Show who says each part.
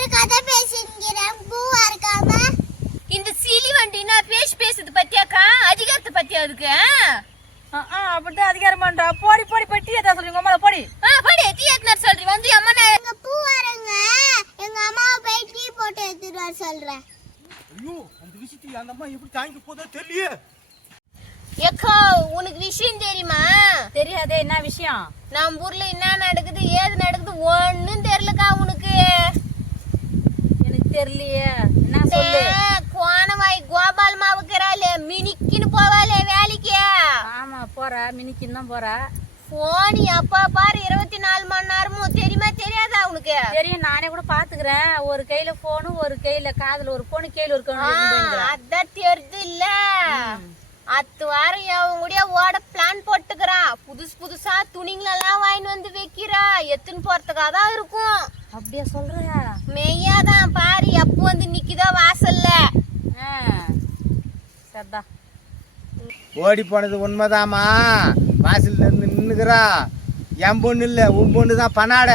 Speaker 1: பேரு கதை பேசிக்கிறேன் பூவா இருக்காம
Speaker 2: இந்த சீலி வண்டினா பேசி பேசுறது பத்தியாக்கா அதிகாரத்தை பத்தியா அதுக்கு?
Speaker 3: அப்படிதான் அதிகாரம் பண்றா. போடி போடி போய் டீ ஏத்தா சொல்லுங்க அம்மா போடி.
Speaker 2: ஆ படி தீயத்தினர் சொல்றி வந்து அம்மா
Speaker 1: எங்க பூவாருங்க எங்க அம்மாவை போய் டீ போட்டு எடுத்துட்டு வர சொல்றேன்.
Speaker 4: ஐயோ அந்த விஷயத்தை அந்த அம்மா எப்படி தாங்கிட்டு போதோ தெரியல
Speaker 2: ஏக்கா உனக்கு விஷயம் தெரியுமா?
Speaker 3: தெரியாதே என்ன விஷயம்?
Speaker 2: நம்ம ஊர்ல என்ன நடக்குது ஏது நடக்குது ஒண்ணும்
Speaker 3: தெரியலையே. என்ன சொல்லு?
Speaker 2: கோணவாய் கோபால் மாவுக்கிறாளே மினிக்கின்னு போவாளே வேலைக்கு.
Speaker 3: ஆமா போறா மினிக்கு தான் போறா.
Speaker 2: போனி அப்பா பாரு இருபத்தி நாலு மணி நேரமும் தெரியுமா தெரியாதா உனக்கு?
Speaker 3: தெரியும் நானே கூட பாத்துக்கிறேன். ஒரு கையில போனு ஒரு கையில காதுல ஒரு போனு கையில ஒரு
Speaker 2: அதான் தெரியுது இல்ல. அத்து வாரம் அவன் கூட ஓட பிளான் போட்டுக்கிறான். புதுசு புதுசா துணிங்களெல்லாம் வாங்கிட்டு வந்து வைக்கிறா. எத்துன்னு போறதுக்காக தான் இருக்கும்.
Speaker 3: அப்படியா சொல்ற?
Speaker 2: மெய்யாதான் பாரு எப்போ வந்து நிக்குதோ வாசல்ல.
Speaker 4: ஓடி போனது உண்மைதாம்மா. வாசல்ல இருந்து நின்னுக்கிறா. என் பொண்ணு இல்லை உன் பொண்ணு தான் பனாட.